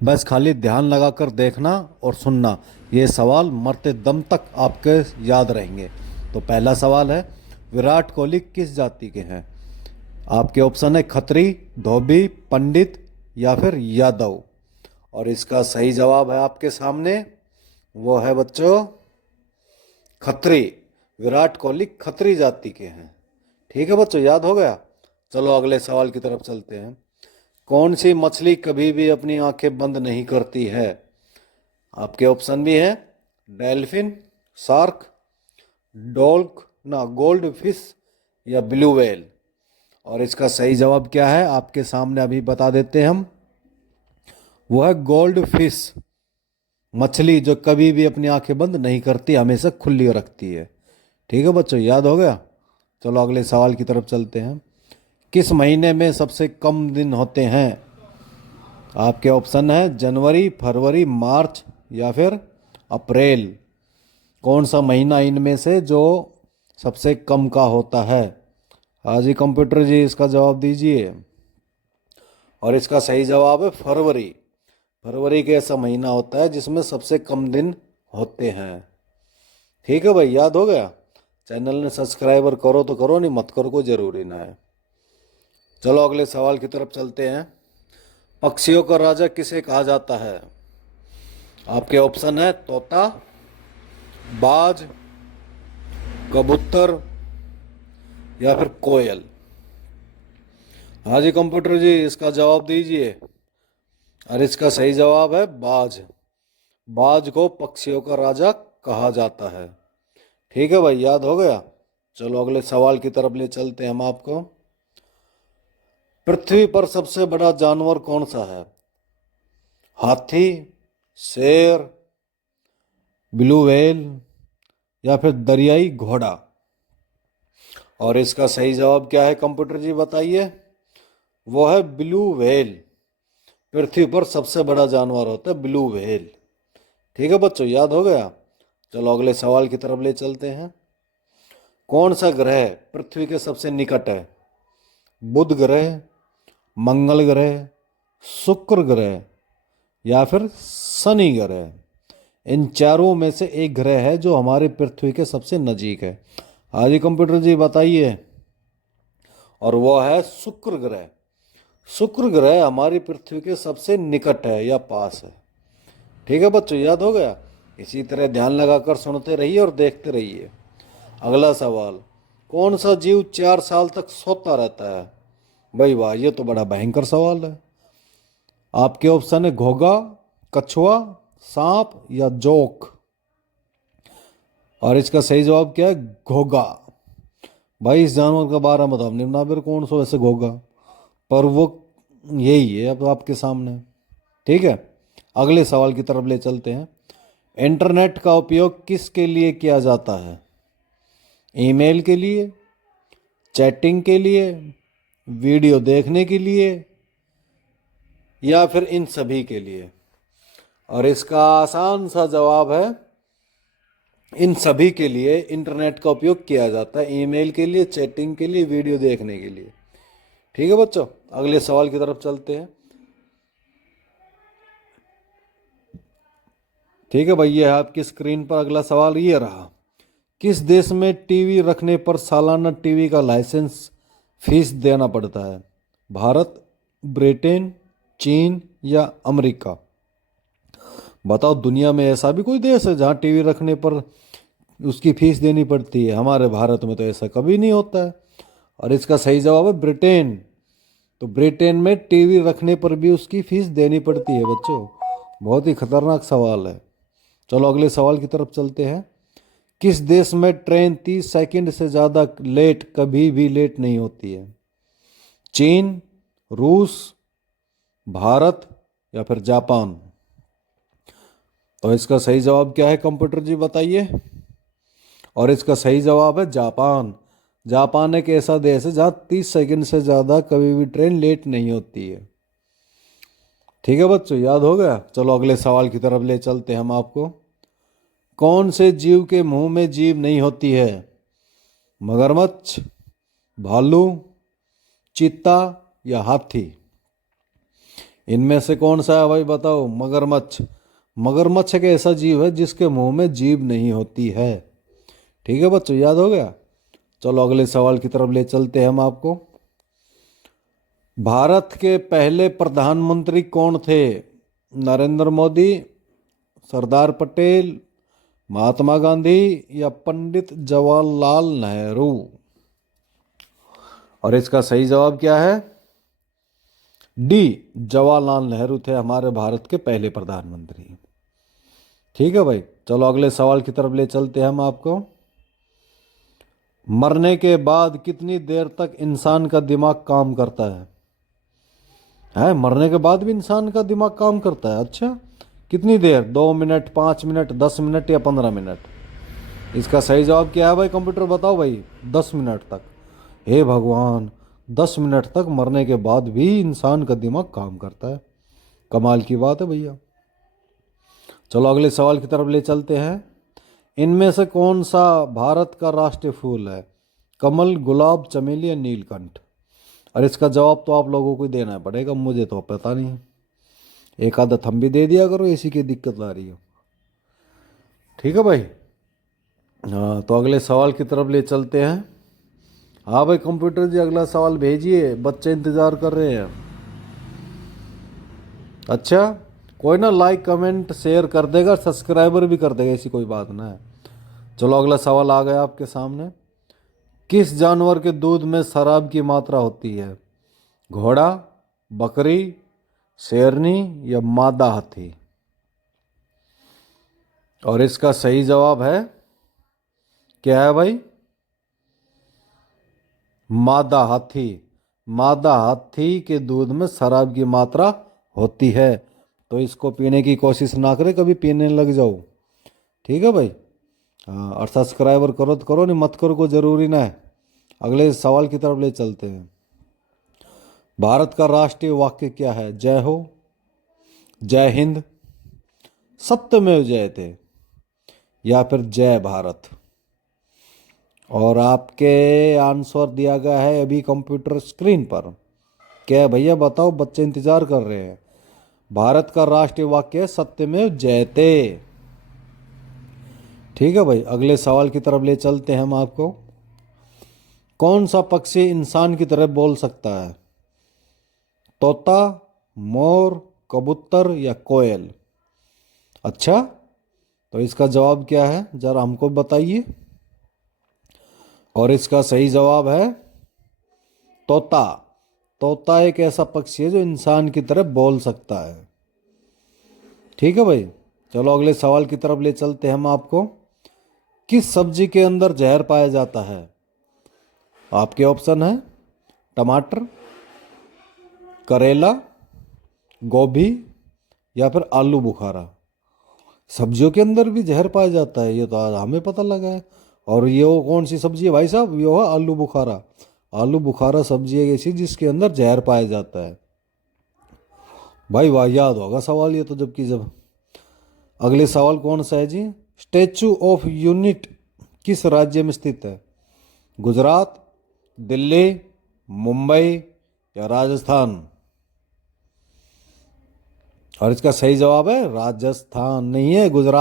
बस खाली ध्यान लगाकर देखना और सुनना। ये सवाल मरते दम तक आपके याद रहेंगे। तो पहला सवाल है, विराट कोहली किस जाति के हैं? आपके ऑप्शन है खत्री, धोबी, पंडित या फिर यादव। और इसका सही जवाब है आपके सामने, वो है बच्चों खत्री। विराट कोहली खत्री जाति के हैं। ठीक है बच्चों, याद हो गया। चलो अगले सवाल की तरफ चलते हैं। कौन सी मछली कभी भी अपनी आंखें बंद नहीं करती है? आपके ऑप्शन भी हैं डेल्फिन, शार्क, डॉल्क ना गोल्ड फिश या ब्लू व्हेल। और इसका सही जवाब क्या है आपके सामने अभी बता देते हैं हम। वो है गोल्ड फिश, मछली जो कभी भी अपनी आंखें बंद नहीं करती, हमेशा खुली रखती है। ठीक है बच्चों, याद हो गया। चलो अगले सवाल की तरफ चलते हैं। किस महीने में सबसे कम दिन होते हैं? आपके ऑप्शन है जनवरी, फरवरी, मार्च या फिर अप्रैल। कौन सा महीना इनमें से जो सबसे कम का होता है? हाँ जी कंप्यूटर जी, इसका जवाब दीजिए। और इसका सही जवाब है फरवरी। फरवरी के ऐसा महीना होता है जिसमें सबसे कम दिन होते हैं। ठीक है भाई, याद हो गया। चैनल ने सब्सक्राइबर करो तो करो, नहीं मत करो, कोई ज़रूरी ना है। चलो अगले सवाल की तरफ चलते हैं। पक्षियों का राजा किसे कहा जाता है? आपके ऑप्शन है तोता, बाज, कबूतर या फिर कोयल। हाँ जी कंप्यूटर जी, इसका जवाब दीजिए। और इसका सही जवाब है बाज। बाज को पक्षियों का राजा कहा जाता है। ठीक है भाई, याद हो गया। चलो अगले सवाल की तरफ ले चलते हैं हम आपको। पृथ्वी पर सबसे बड़ा जानवर कौन सा है? हाथी, शेर, ब्लू व्हेल या फिर दरियाई घोड़ा। और इसका सही जवाब क्या है कंप्यूटर जी बताइए। वो है ब्लू व्हेल। पृथ्वी पर सबसे बड़ा जानवर होता है ब्लू व्हेल। ठीक है बच्चों, याद हो गया। चलो अगले सवाल की तरफ ले चलते हैं। कौन सा ग्रह पृथ्वी के सबसे निकट है? बुध ग्रह, मंगल ग्रह, शुक्र ग्रह या फिर शनि ग्रह। इन चारों में से एक ग्रह है जो हमारे पृथ्वी के सबसे नजीक है। आज ही कंप्यूटर जी बताइए। और वह है शुक्र ग्रह। शुक्र ग्रह हमारी पृथ्वी के सबसे निकट है या पास है। ठीक है बच्चों, याद हो गया। इसी तरह ध्यान लगाकर सुनते रहिए और देखते रहिए। अगला सवाल, कौन सा जीव 4 साल तक सोता रहता है? भाई वाह, ये तो बड़ा भयंकर सवाल है। आपके ऑप्शन है घोगा, कछुआ, सांप या जोक। और इसका सही जवाब क्या है? घोगा। भाई इस जानवर का बारे में तो हमने ना फिर कौन सा वैसे घोगा, पर वो यही है अब आपके सामने। ठीक है, अगले सवाल की तरफ ले चलते हैं। इंटरनेट का उपयोग किसके लिए किया जाता है? ईमेल के लिए, चैटिंग के लिए, वीडियो देखने के लिए या फिर इन सभी के लिए। और इसका आसान सा जवाब है इन सभी के लिए इंटरनेट का उपयोग किया जाता है। ईमेल के लिए, चैटिंग के लिए, वीडियो देखने के लिए। ठीक है बच्चों, अगले सवाल की तरफ चलते हैं। ठीक है भैया, आपकी स्क्रीन पर अगला सवाल ये रहा। किस देश में टीवी रखने पर सालाना टीवी का लाइसेंस फीस देना पड़ता है? भारत, ब्रिटेन, चीन या अमेरिका। बताओ, दुनिया में ऐसा भी कोई देश है जहाँ टीवी रखने पर उसकी फीस देनी पड़ती है? हमारे भारत में तो ऐसा कभी नहीं होता है। और इसका सही जवाब है ब्रिटेन। तो ब्रिटेन में टीवी रखने पर भी उसकी फीस देनी पड़ती है बच्चों। बहुत ही खतरनाक सवाल है। चलो अगले सवाल की तरफ चलते हैं। किस देश में ट्रेन 30 सेकंड से ज़्यादा लेट कभी भी लेट नहीं होती है? चीन, रूस, भारत या फिर जापान। तो इसका सही जवाब क्या है कंप्यूटर जी बताइए। और इसका सही जवाब है जापान। जापान एक ऐसा देश है जहाँ 30 सेकंड से ज़्यादा कभी भी ट्रेन लेट नहीं होती है। ठीक है बच्चों, याद हो गया। चलो अगले सवाल की तरफ ले चलते हैं हम आपको। कौन से जीव के मुंह में जीभ नहीं होती है? मगरमच्छ, भालू, चीता या हाथी। इनमें से कौन सा है भाई बताओ? मगरमच्छ। मगरमच्छ एक ऐसा जीव है जिसके मुंह में जीभ नहीं होती है। ठीक है बच्चों, याद हो गया? चलो अगले सवाल की तरफ ले चलते हैं हम आपको। भारत के पहले प्रधानमंत्री कौन थे? नरेंद्र मोदी, सरदार पटेल, महात्मा गांधी या पंडित जवाहरलाल नेहरू? और इसका सही जवाब क्या है? डी, जवाहरलाल नेहरू थे हमारे भारत के पहले प्रधानमंत्री। ठीक है भाई, चलो अगले सवाल की तरफ ले चलते हैं हम आपको। मरने के बाद कितनी देर तक इंसान का दिमाग काम करता है? मरने के बाद भी इंसान का दिमाग काम करता है? अच्छा, कितनी देर? 2 मिनट, 5 मिनट, 10 मिनट या 15 मिनट? इसका सही जवाब क्या है भाई? कंप्यूटर बताओ भाई। 10 मिनट तक। हे भगवान, 10 मिनट तक मरने के बाद भी इंसान का दिमाग काम करता है। कमाल की बात है भैया। चलो अगले सवाल की तरफ ले चलते हैं। इनमें से कौन सा भारत का राष्ट्रीय फूल है? कमल, गुलाब, चमेली या नीलकंठ? और इसका जवाब तो आप लोगों को ही देना पड़ेगा, मुझे तो पता नहीं। एक आधा थम भी दे दिया करो, इसी की दिक्कत आ रही हो। ठीक है भाई। हाँ, तो अगले सवाल की तरफ ले चलते हैं। हाँ भाई कंप्यूटर जी, अगला सवाल भेजिए, बच्चे इंतजार कर रहे हैं। अच्छा, कोई ना लाइक कमेंट शेयर कर देगा, सब्सक्राइबर भी कर देगा, ऐसी कोई बात ना है। चलो अगला सवाल आ गया आपके सामने। किस जानवर के दूध में शराब की मात्रा होती है? घोड़ा, बकरी, शेरनी या मादा हाथी? और इसका सही जवाब है क्या है भाई? मादा हाथी। मादा हाथी के दूध में शराब की मात्रा होती है, तो इसको पीने की कोशिश ना करें, कभी पीने लग जाओ। ठीक है भाई। हाँ, और सब्सक्राइबर करो तो करो, नहीं मत करो, कोई ज़रूरी ना है। अगले सवाल की तरफ ले चलते हैं। भारत का राष्ट्रीय वाक्य क्या है? जय हो, जय हिंद, सत्यमेव जयते या फिर जय भारत? और आपके आंसर दिया गया है अभी कंप्यूटर स्क्रीन पर। क्या है भैया बताओ, बच्चे इंतजार कर रहे हैं। भारत का राष्ट्रीय वाक्य है सत्यमेव जयते। ठीक है भाई, अगले सवाल की तरफ ले चलते हैं हम आपको। कौन सा पक्षी इंसान की तरह बोल सकता है? तोता, मोर, कबूतर या कोयल? अच्छा, तो इसका जवाब क्या है जरा हमको बताइए। और इसका सही जवाब है तोता। तोता एक ऐसा पक्षी है जो इंसान की तरह बोल सकता है। ठीक है भाई, चलो अगले सवाल की तरफ ले चलते हैं हम आपको। किस सब्जी के अंदर जहर पाया जाता है? आपके ऑप्शन है टमाटर, करेला, गोभी या फिर आलू बुखारा। सब्जियों के अंदर भी जहर पाया जाता है, ये तो आज हमें पता लगा है। और ये वो कौन सी सब्जी है भाई साहब? ये है आलू बुखारा। आलू बुखारा सब्जी है ऐसी जिसके अंदर जहर पाया जाता है। भाई वाह, याद होगा सवाल ये तो, जब अगले सवाल कौन सा है जी? स्टैचू ऑफ यूनिट किस राज्य में स्थित है? गुजरात, दिल्ली, मुंबई या राजस्थान? और इसका सही जवाब है राजस्थान नहीं है, गुजरात।